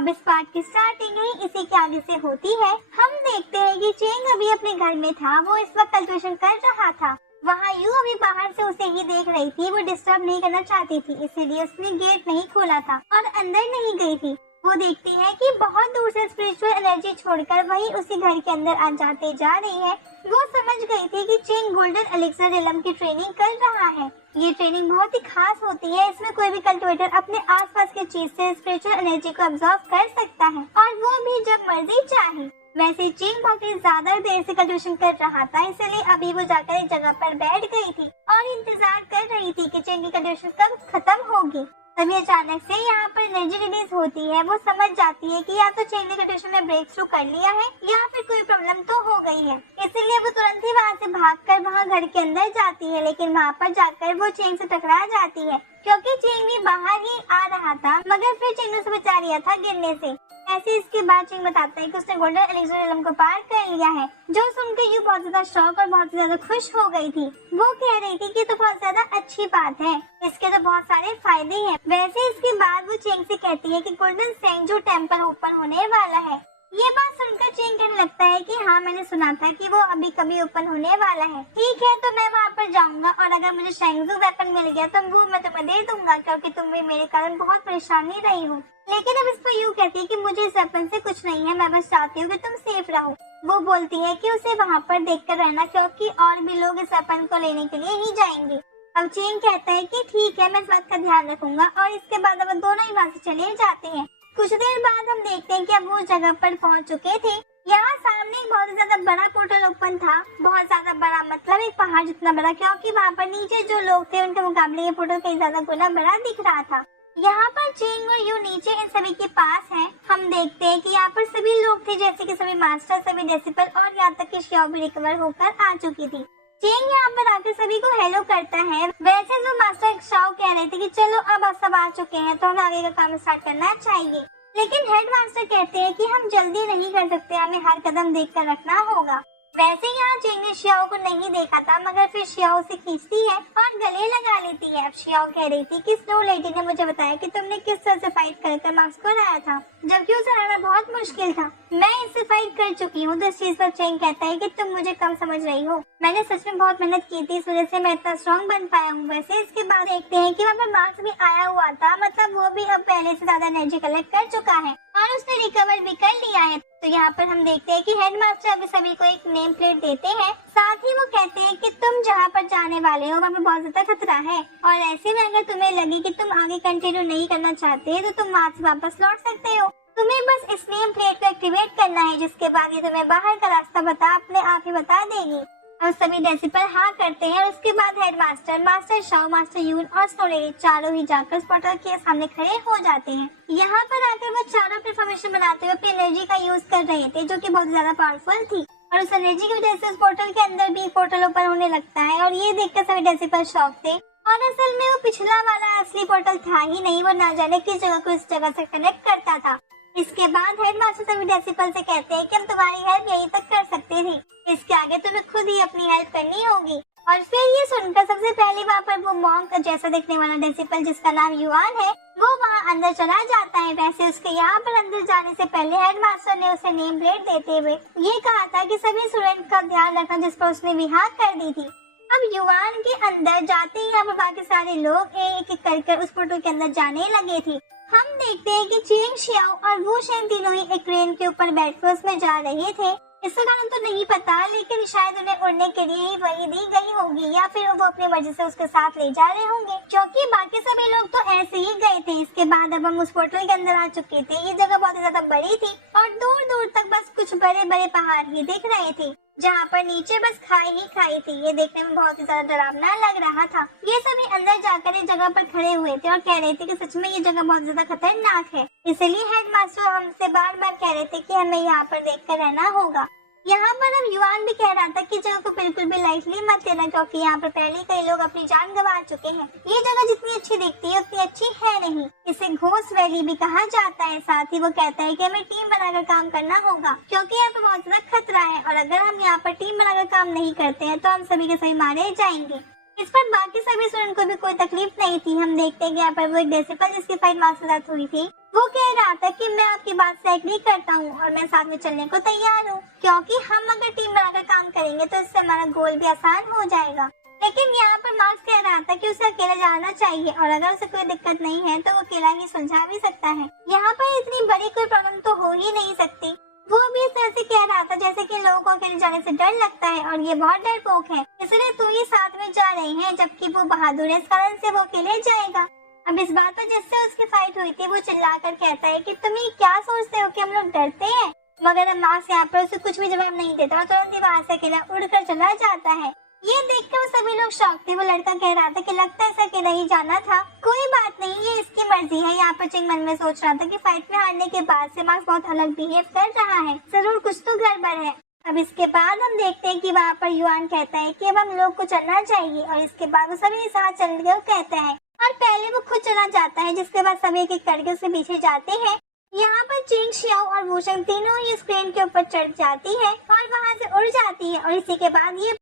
अब इस पार्ट की स्टार्टिंग ही इसी के आगे से होती है। हम देखते हैं कि चेंग अभी अपने घर में था, वो इस वक्त कल्टिवेशन कर रहा था। वहाँ यू अभी बाहर से उसे ही देख रही थी, वो डिस्टर्ब नहीं करना चाहती थी, इसीलिए उसने गेट नहीं खोला था और अंदर नहीं गई थी। वो देखती है कि बहुत दूर से स्पिरिचुअल एनर्जी छोड़कर वही उसी घर के अंदर आ जाते जा रही है। वो समझ गई थी कि चेंग गोल्डन एलिक्सर रिलम की ट्रेनिंग कर रहा है। ये ट्रेनिंग बहुत ही खास होती है, इसमें कोई भी कल्टिवेटर अपने आसपास की चीज से स्पिरिचुअल एनर्जी को अब्सॉर्ब कर सकता है और वो भी जब मर्जी चाहे। वैसे चेंग बहुत ही ज्यादा देर से कल्टिवेशन कर रहा था, इसलिए अभी वो जाकर एक जगह पर बैठ गई थी और इंतजार कर रही थी कि चेंग की कल्टिवेशन कब खत्म होगी। तभी अचानक से यहाँ पर एनर्जी रिलीज होती है। वो समझ जाती है कि या तो चेंग ने कल्टिवेशन में ब्रेक थ्रू कर लिया है या फिर कोई प्रॉब्लम तो हो गई है, इसलिए वो तुरंत ही वहाँ से भागकर वहाँ घर के अंदर जाती है। लेकिन वहाँ पर जाकर वो चेंग से टकरा जाती है, क्योंकि चेंग भी बाहर ही आ रहा था, मगर फिर चेंग ने उसे बचा लिया था गिरने से। ऐसे इसके बाद चेंग बताता है कि उसने गोल्डन एलिक्सर रिलम को पार कर लिया है, जो सुनकर यू बहुत ज्यादा शॉक और बहुत ज्यादा खुश हो गई थी। वो कह रही थी कि तो बहुत ज्यादा अच्छी बात है, इसके तो बहुत सारे फायदे हैं। वैसे इसके बाद वो चेंग से कहती है कि गोल्डन सेंजू टेम्पल ओपन होने वाला है। ये बात सुनकर चेंग कहने लगता है कि हाँ, मैंने सुना था कि वो अभी कभी ओपन होने वाला है। ठीक है, तो मैं वहाँ पर जाऊंगा और अगर मुझे शेंगजू वेपन मिल गया तो वो मैं तुम्हें दे दूंगा, क्योंकि तुम भी मेरे कारण बहुत परेशानी रही हो। लेकिन अब इस पर यू कहती है कि मुझे इस वेपन से कुछ नहीं है, मैं बस चाहती हूँ कि तुम सेफ रहो। वो बोलती है कि उसे वहाँ पर देखकर रहना, क्योंकि और भी लोग इस वेपन को लेने के लिए ही जाएंगे। अब चेंग कहता है कि ठीक है, मैं इस बात का ध्यान रखूंगा और इसके बाद अब दोनों ही वहाँ से चले जाते हैं। कुछ देर बाद हम देखते हैं कि अब वो जगह पर पहुंच चुके थे। यहाँ सामने एक बहुत ज्यादा बड़ा पोर्टल ओपन था, बहुत ज्यादा बड़ा मतलब एक पहाड़ जितना बड़ा, क्योंकि वहाँ पर नीचे जो लोग थे उनके मुकाबले ये पोर्टल कई ज्यादा गुना बड़ा दिख रहा था। यहाँ पर चेंग और यू नीचे इन सभी के पास हैं। हम देखते हैं कि यहाँ पर सभी लोग थे, जैसे कि सभी मास्टर, सभी डिसिपल और यहाँ तक कि शियाओ भी रिकवर होकर आ चुकी थी। चेंग यहाँ पर आकर सभी को हेलो करता है। वैसे जो मास्टर शाओ कह रहे थे कि चलो अब सब आ चुके हैं तो हमें आगे का काम स्टार्ट करना चाहिए, लेकिन हेड मास्टर कहते हैं कि हम जल्दी नहीं कर सकते, हमें हर कदम देखकर रखना होगा। वैसे यहाँ चेंग ने शियाओ को नहीं देखा था, मगर फिर शियाओ से खींचती है और गले लगा लेती है। अब शियाओ कह रही थी कि स्नो लेडी ने मुझे बताया कि तुमने किस तरह से फाइट कर मार्क्स को हराया था, जबकि उसे हराना बहुत मुश्किल था। मैं इससे फाइट कर चुकी हूँ। तो इस चीज पर चेंग कहता है कि तुम मुझे कम समझ रही हो, मैंने सच में बहुत मेहनत की थी, इस वजह से मैं इतना स्ट्रॉन्ग बन पाया हूँ। वैसे इसके बाद देखते हैं कि वहाँ पर मार्क्स भी आया हुआ था, मतलब वो भी अब पहले से ज्यादा एनर्जी कलेक्ट कर चुका है और उसने रिकवर भी कर लिया है। तो यहाँ पर हम देखते हैं कि हेडमास्टर अभी सभी को एक नेम प्लेट देते हैं, साथ ही वो कहते हैं कि तुम जहाँ पर जाने वाले हो वहाँ पे बहुत ज्यादा खतरा है और ऐसे में अगर तुम्हें लगे कि तुम आगे कंटिन्यू नहीं करना चाहते तो तुम वहाँ से वापस लौट सकते हो। तुम्हें बस इस नेम प्लेट को एक्टिवेट करना है, जिसके बाद ये तुम्हें बाहर का रास्ता अपने आप ही बता देगी। और सभी डिसिपल हाँ करते हैं और उसके बाद हेडमास्टर, मास्टर शाओ, मास्टर यून और स्नो लेडी चारों ही जाकर उस पोर्टल के सामने खड़े हो जाते हैं। यहाँ पर आकर वो चारों परफॉर्मेशन बनाते हुए अपनी एनर्जी का यूज कर रहे थे, जो कि बहुत ज्यादा पावरफुल थी और उस एनर्जी की वजह से उस पोर्टल के अंदर भी पोर्टल ओपन होने लगता है। और ये देखकर सभी डिसिपल शॉक थे और असल में वो पिछला वाला असली पोर्टल था ही नहीं, वो ना जाने किस जगह को इस जगह से कनेक्ट करता था। इसके बाद हेडमास्टर सभी डिसिपल से कहते हैं कि हम तुम्हारी हेल्प यहीं तक कर सकते थे, इसके आगे तुम्हें खुद ही अपनी हेल्प करनी होगी। और फिर ये सुनकर सबसे पहले वहाँ पर वो मॉन्क जैसा दिखने वाला डिसिपल जिसका नाम युआन है, वो वहाँ अंदर चला जाता है। वैसे उसके यहाँ पर अंदर जाने से पहले हेडमास्टर ने उसे नेम प्लेट देते हुए ये कहा था कि सभी स्टूडेंट का ध्यान रखना, जिस पर उसने भी हाँ कर दी थी। अब युआन के अंदर जाते ही यहाँ पर बाकी सारे लोग एक एक कर उस पोर्टल के अंदर जाने लगे थे। हम देखते हैं कि चेंग शियाओ और वो शेन तीनों ही एक ट्रेन के ऊपर बैठकर उसमें जा रहे थे। इसका कारण तो नहीं पता, लेकिन शायद उन्हें उड़ने के लिए ही वही दी गई होगी या फिर वो अपनी मर्जी से उसके साथ ले जा रहे होंगे, क्योंकि बाकी सभी लोग तो ऐसे ही गए थे। इसके बाद अब हम उस पोर्टल के अंदर आ चुके थे। ये जगह बहुत ज्यादा बड़ी थी और दूर दूर तक बस कुछ बड़े बड़े पहाड़ ही दिख रहे थे, जहाँ पर नीचे बस खाई ही खाई थी। ये देखने में बहुत ही ज्यादा डरावना लग रहा था। ये सभी अंदर जाकर एक जगह पर खड़े हुए थे और कह रहे थे कि सच में ये जगह बहुत ज्यादा खतरनाक है, इसलिए हेडमास्टर हमसे बार बार कह रहे थे कि हमें यहाँ पर देखकर रहना होगा। यहाँ पर अब युआन भी कह रहा था कि जगह को बिल्कुल भी लाइटली मत लेना, क्योंकि यहाँ पर पहले कई लोग अपनी जान गंवा चुके हैं। ये जगह जितनी अच्छी दिखती है उतनी अच्छी है नहीं, इसे घोस्ट वैली भी कहा जाता है। साथ ही वो कहता है कि हमें टीम बनाकर काम करना होगा, क्योंकि यहाँ पे बहुत ज्यादा खतरा है और अगर हम यहाँ पर टीम बनाकर काम नहीं करते हैं तो हम सभी के सभी मारे जाएंगे। इस पर बाकी सभी स्टूडेंट को भी कोई तकलीफ नहीं थी। हम देखते हैं कि यहाँ पर वो एक डिसिपल जिसकी फाइट मार्क्स के साथ हुई थी, वो कह रहा था कि मैं आपकी बात से एग्री करता हूँ और मैं साथ में चलने को तैयार हूँ, क्योंकि हम अगर टीम बनाकर काम करेंगे तो इससे हमारा गोल भी आसान हो जाएगा। लेकिन यहाँ पर मार्क्स कह रहा था कि उसे अकेले जाना चाहिए और अगर उसे कोई दिक्कत नहीं है तो वो अकेला ही सुलझा भी सकता है। यहाँ पर इतनी बड़ी कोई प्रॉब्लम तो हो ही नहीं सकती। वो भी इस तरह से कह रहा था जैसे कि लोगों को अकेले जाने से डर लगता है और ये बहुत डरपोक है, इसलिए तू ये साथ में जा रही है, जबकि वो बहादुर है, इस कारण से वो अकेले जाएगा। अब इस बात पर जिससे उसकी फाइट हुई थी वो चिल्लाकर कहता है कि तुम ये क्या सोचते हो कि हम लोग डरते हैं, मगर अब मार्क्स यहाँ पर उसे कुछ भी जवाब नहीं देता और तुरंत ही वहाँ से अकेला उड़कर चला जाता है। ये देखकर वो सभी लोग शॉक थे। वो लड़का कह रहा था कि लगता है इसे अकेला ही जाना था। कोई बात नहीं, ये इसकी मर्जी है। यहाँ पर चिंग मन में सोच रहा था कि फाइट में हारने के बाद से मार्क्स बहुत अलग बिहेव कर रहा है, जरूर कुछ तो गड़बड़ है। अब इसके बाद हम देखते हैं कि वहाँ पर युआन कहता है कि अब हम लोग को चलना चाहिए और इसके बाद वो सभी साथ चलने को कहते हैं और पहले वो खुद चला जाता है, जिसके बाद सभी एक एक करके उसके पीछे जाते हैं। यहाँ पर चिंग, शियाओ और वूशंग तीनों ही स्क्रीन के ऊपर चढ़ जाती है और वहाँ से उड़ जाती है और इसी के बाद ये